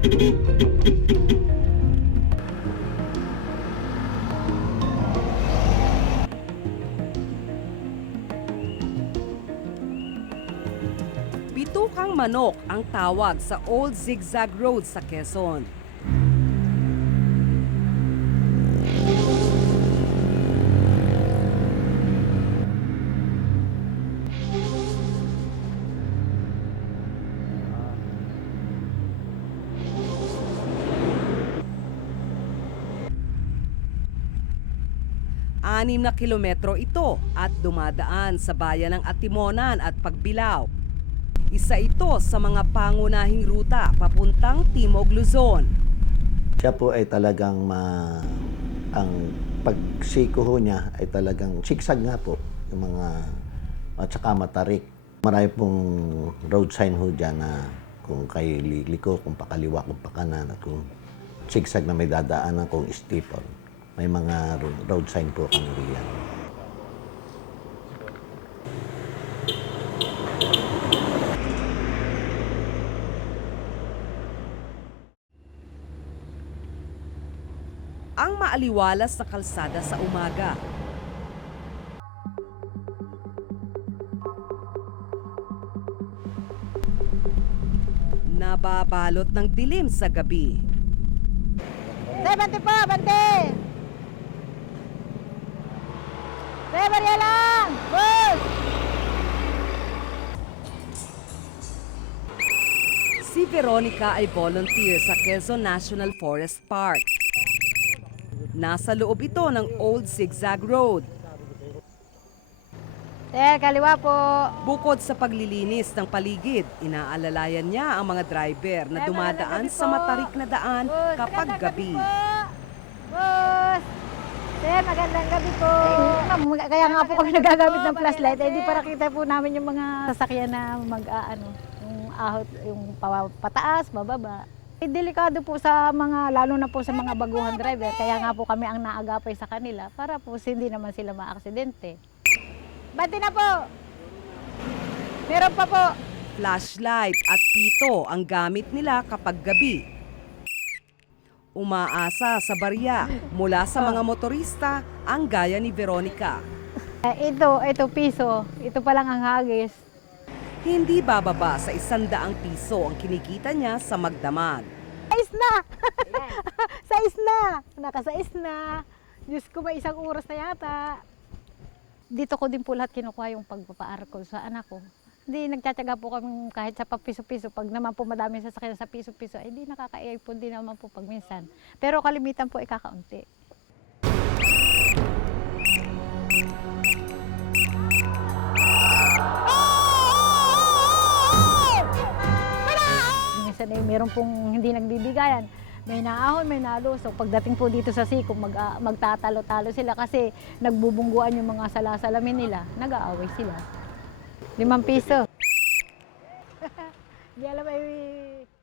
Bitukang manok ang tawag sa Old Zigzag Road sa Quezon. Anim na kilometro ito at dumadaan sa bayan ng Atimonan at Pagbilao. Isa ito sa mga pangunahing ruta papuntang Timog Luzon. Siya po ay talagang ma... Ang pagsiko niya ay talagang sigsag nga po. Yung mga... At saka matarik. Marami pong road sign ho dyan na kung kayo liliko, kung pakaliwa, kung pakanan, at kung sigsag na may dadaanan, kung steeple. May mga ro- road sign po kami riyan. Ang maaliwalas na kalsada sa umaga. Nababalot ng dilim sa gabi. Te, bante po, bante! Te, barya lang! Boss! Si Veronica ay volunteer sa Quezon National Forest Park. Nasa loob ito ng Old Zigzag Road. Te, kaliwa po. Bukod sa paglilinis ng paligid, inaalalayan niya ang mga driver na dumadaan sa matarik na daan kapag gabi. Boss! Te, magandang gabi po. Ma'am, kaya nga po kami nagagamit ng flashlight. Eh, di para kita po namin yung mga sasakyan na mag, ah, ano, yung ahot, yung pa- pataas, bababa. Eh, delikado po sa mga, lalo na po sa mga baguhan driver. Kaya nga po kami ang naagapay sa kanila para po hindi naman sila maaksidente. Bati na po! Meron pa po. Flashlight at pito ang gamit nila kapag gabi. Umaasa sa barya mula sa mga motorista ang gaya ni Veronica. Eh, ito, ito piso. Ito pa lang ang hagis. Hindi bababa sa isandaang piso ang kinikita niya sa magdamag. Sais na! Sais na! Nakasais na. Diyos ko, may isang oras na yata. Dito ko din po lahat kinukuha yung pagpapaar ko sa anak ko. Hindi, nagtsatsaga po kami kahit sa papiso-piso. Pag naman po madami sasakyan sa piso-piso, eh di nakaka-airpon din naman po pag minsan. Pero kalimitan po ay kakaunti. Minsan eh, meron pong hindi nagbibigayan. May naahon, may nalusok. Pagdating po dito sa siko, mag, ah, magtatalo-talo sila kasi nagbubungguan yung mga salasalamin nila. Nag-aaway sila. Limang piso. Biarlah, baby.